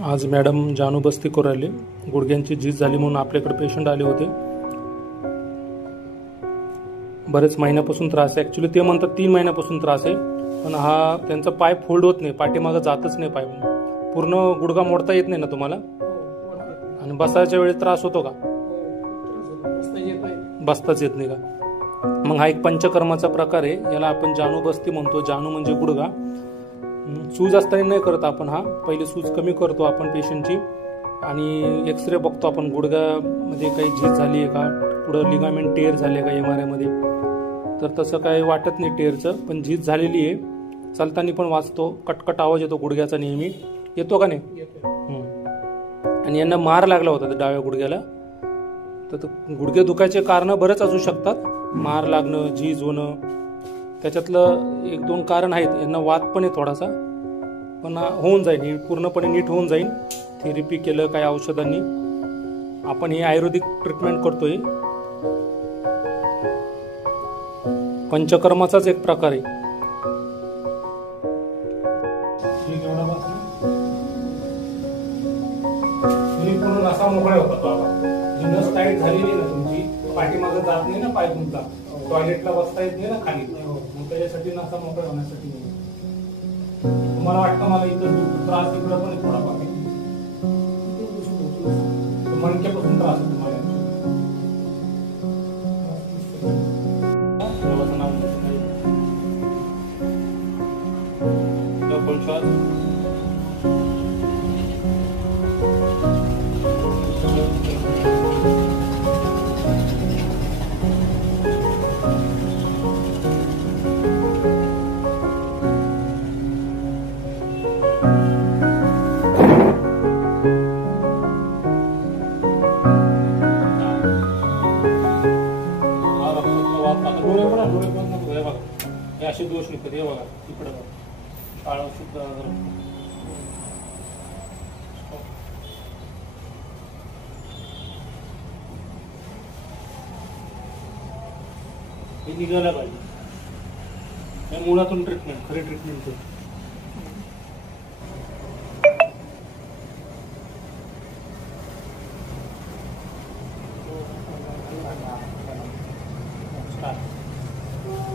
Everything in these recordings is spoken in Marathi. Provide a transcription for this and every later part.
आज मॅडम जानू बस्तीकर आले, गुडघ्यांची झीज झाली म्हणून आपल्याकडे पेशंट आले होते. बरेच महिन्यापासून त्रास आहे. ऍक्च्युली ते म्हणतात 3 महिन्यापासून त्रास आहे, पण हा त्यांचा पाय फोल्ड होत नाही, पाठीमागं जातच नाही पाय. पूर्ण गुडघा मोडता येत नाही ना तुम्हाला? आणि बसायच्या वेळेस त्रास होतो का? बसताच येत नाही का? मग हा एक पंचकर्माचा प्रकार आहे, याला आपण जानू बस्ती म्हणतो. जानू म्हणजे गुडघा. सूज असताना नाही करत आपण, हा पहिले सूज कमी करतो आपण पेशंटची आणि एक्सरे बघतो आपण गुडघ्यामध्ये काही झीज झाली आहे का, पुढं लिगामेंट टेअर झाले का MRI मध्ये. तर तसं काही वाटत नाही टेअरचं, पण झीज झालेली आहे. चालताना पण वाचतो, कटकट आवाज येतो गुडघ्याचा नेहमी, येतो का नाही? आणि यांना मार लागला होता डाव्या गुडघ्याला. तर गुडघे दुखायचे कारण बरेच असू शकतात, मार लागणं, झीज होणं, त्याच्यातलं 1-2 कारण आहेत. यांना वात पण आहे थोडासा, पण होऊन जाईल, पूर्णपणे नीट होऊन जाईल. थेरपी केलं काय औषधांनी. आपण हे आयुर्वेदिक ट्रीटमेंट करतोय. पंचकर्माचाच एक प्रकार आहे. पूर्ण रसा मोकळा होता तो आवाज. जिन्नस टाईट झालेली ना तुमची, पाठीमागे जात नाही ना पाय तुमचा, टॉयलेटला बसता येत नाही ना खाली, मग त्याच्यासाठी नसा मोकळा होण्यासाठी. तुम्हाला वाटतं मला इथं त्रास इकडं पण थोडाफार मणक्यापासून त्रास आहे तुम्हाला? असे दोष निघतात. हे बघा इकडे काळा सुद्धा हे निघायला पाहिजे. मुळातून ट्रीटमेंट, खरी ट्रीटमेंट.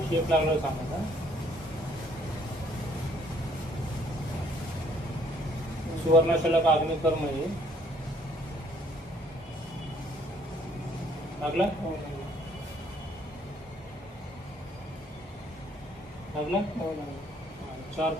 शेप लागलं सांगा. सुवर्णाशला का अग्निकर्म आहे लागला. लागला 4